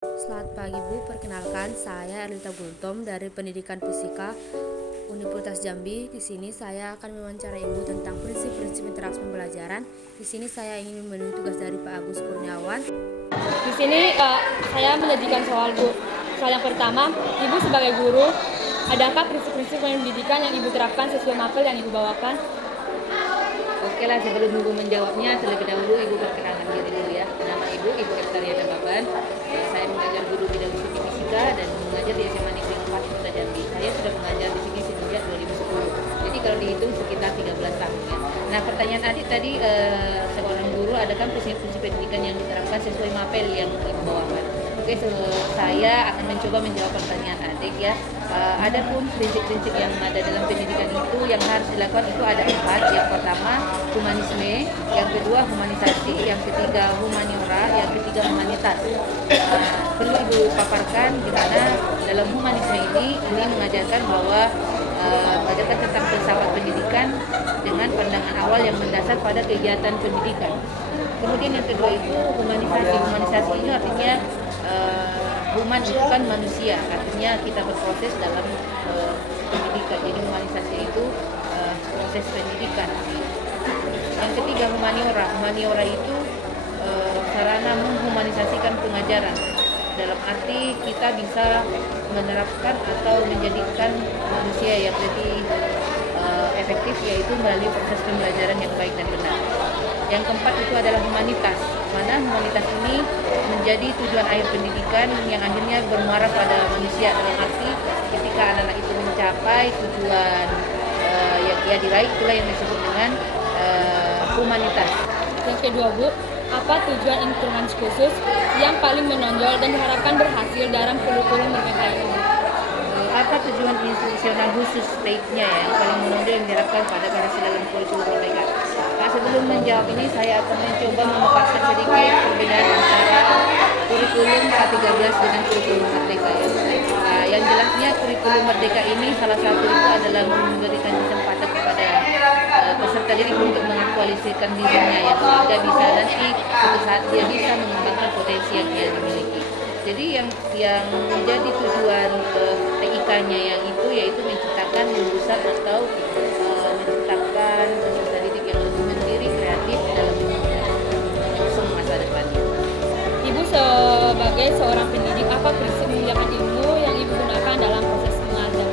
Selamat pagi Bu, perkenalkan saya Erlita Gultom dari Pendidikan Fisika Universitas Jambi. Di sini saya akan mewawancarai Ibu tentang prinsip-prinsip interaksi pembelajaran. Di sini saya ingin memenuhi tugas dari Pak Agus Kurniawan. Di sini saya menyajikan soal Bu. Soal yang pertama, Ibu sebagai guru, adakah prinsip-prinsip pendidikan yang Ibu terapkan sesuai mapel yang Ibu bawakan? Oke lah, sebelum Ibu menjawabnya, terlebih dahulu Ibu perkenalkan diri dulu ya. Nama Ibu Eftariana Baban. Saya mengajar guru bidang studi fisika dan mengajar di SMA Negeri 4 Kota Jambi. Saya sudah mengajar di sini sejak 2010. Jadi kalau dihitung sekitar 13 tahun ya. Nah, pertanyaan adik tadi, seorang guru adakah prinsip-prinsip pendidikan yang diterapkan sesuai mapel yang Ibu bawakan? Oke, saya akan mencoba menjawab pertanyaan adik ya. Adapun prinsip-prinsip yang ada dalam pendidikan itu yang harus dilakukan itu ada 4. Yang pertama humanisme, yang kedua humanisasi, yang ketiga humaniora, yang ketiga humanitas. Perlu Ibu paparkan di mana dalam humanisme ini mengajarkan bahwa mengajarkan tentang filsafat pendidikan dengan pandangan awal yang mendasar pada kegiatan pendidikan. Kemudian yang kedua itu humanisasi. Humanisasi ini artinya human itu kan manusia, artinya kita berproses dalam pendidikan. Jadi humanisasi itu proses pendidikan. Yang ketiga humaniora. Humaniora itu sarana menghumanisasikan pengajaran. Dalam arti kita bisa menerapkan atau menjadikan manusia yang lebih efektif, yaitu melalui proses pembelajaran yang baik dan benar. Yang keempat itu adalah humanitas, mana humanitas ini menjadi tujuan akhir pendidikan yang akhirnya bermuara pada manusia. Dalam arti ketika anak-anak itu mencapai tujuan yang dia diraih, itulah yang disebut dengan humanitas. Yang kedua Bu, apa tujuan instrumen khusus yang paling menonjol dan diharapkan berhasil dalam kurikulum Merdeka ini? Apa tujuan institusional khusus state-nya ya, yang paling menonjol yang diharapkan pada berhasil dalam kurikulum Merdeka? Sebelum menjawab ini, saya akan mencoba memaparkan sedikit perbedaan antara kurikulum K13 dengan kurikulum Merdeka ya. Yang jelasnya kurikulum Merdeka ini salah satu itu adalah memberikan kesempatan kepada peserta didik untuk mengaktualisasikan dirinya ya, sehingga bisa nanti suatu saat dia bisa mengembangkan potensi yang dia dimiliki. Jadi yang menjadi tujuan TIK-nya yang itu yaitu menciptakan lulusan atau menciptakan peserta didik yang lebih mandiri, kreatif dalam mengusung masa depannya. Ibu sebagai seorang pendidik, apa prinsip memuliakan ilmu yang Ibu gunakan dalam proses mengajar?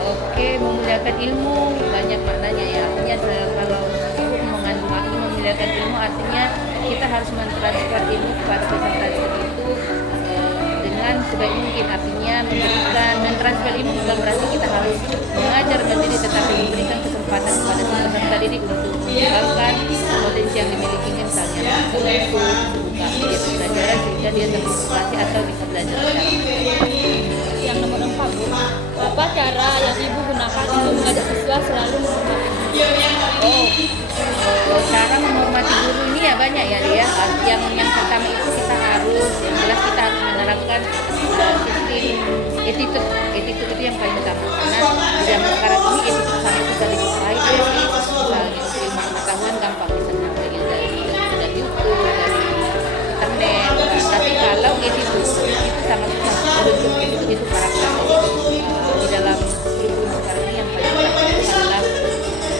Oke, memuliakan ilmu banyak maknanya ya. Artinya kalau Ibu mengandung makna memuliakan ilmu, artinya kita harus mentransfer ilmu kepada peserta didik itu dengan sebaik mungkin. Artinya memberikan mentransfer ilmu bukan berarti kita harus mengajar mendidik, tetapi memberikan kesempatan kepada peserta didik untuk mengembangkan potensi yang dimiliki, misalnya buka media pembelajaran sehingga dia termotivasi atau bisa belajar secara. Yang nomor 4 Bu, apa cara yang Ibu gunakan untuk mengajak siswa selalu menghormati? Cara menghormati guru ini ya banyak ya dia. Yang pertama itu kita harus menerapkan sistem attitude. Attitude itu yang paling utama, karena di zaman sekarang ini attitude sangat susah dicapai. Jadi misalnya ilmu pengetahuan gampang bisa diambil dari YouTube, dari internet. Tapi kalau attitude itu sangat susah. Bentuk attitude itu karakter. Di dalam kurikulum sekarang ini yang paling utama itu adalah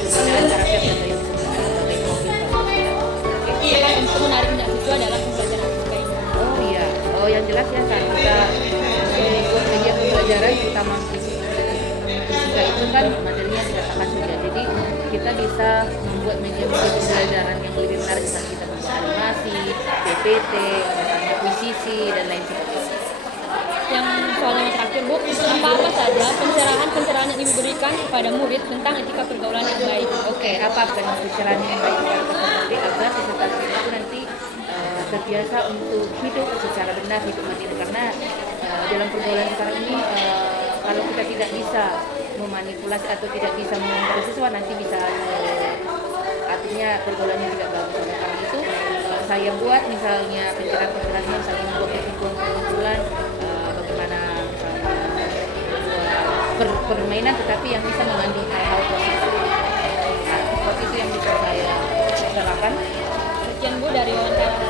penggunaan karakter yang tadi disebutkan sebagai profil karakter. Untuk menarik minat siswa dalam pembelajaran fisika ini. Oh iya, yang jelas ya kan kita membuat media pembelajaran terutama fisika itu kan materinya tidak sama saja. Jadi kita bisa membuat media pembelajaran yang lebih menarik, misalnya kita membuat animasi, PPT, akuisisi dan lain sebagainya. Yang soal yang terakhir Bu, apa saja pencerahan yang Ibu berikan kepada murid tentang etika pergaulan yang baik? Oke, apa pencerahan yang baik kepada peserta didik agar peserta didik itu nanti terbiasa untuk hidup secara benar, hidup mandiri, karena dalam pergaulan sekarang ini kalau kita tidak bisa memanipulasi atau tidak bisa mengontrol siswa, nanti bisa artinya pergaulannya tidak bagus. Oleh karena itu saya buat misalnya pencerahan-pencerahannya, misalnya membuat kesimpulan bagaimana permainan tetapi yang bisa mengandung hal-hal positif. Nah, seperti itu yang bisa saya lakukan. Sekian Bu dari wawancara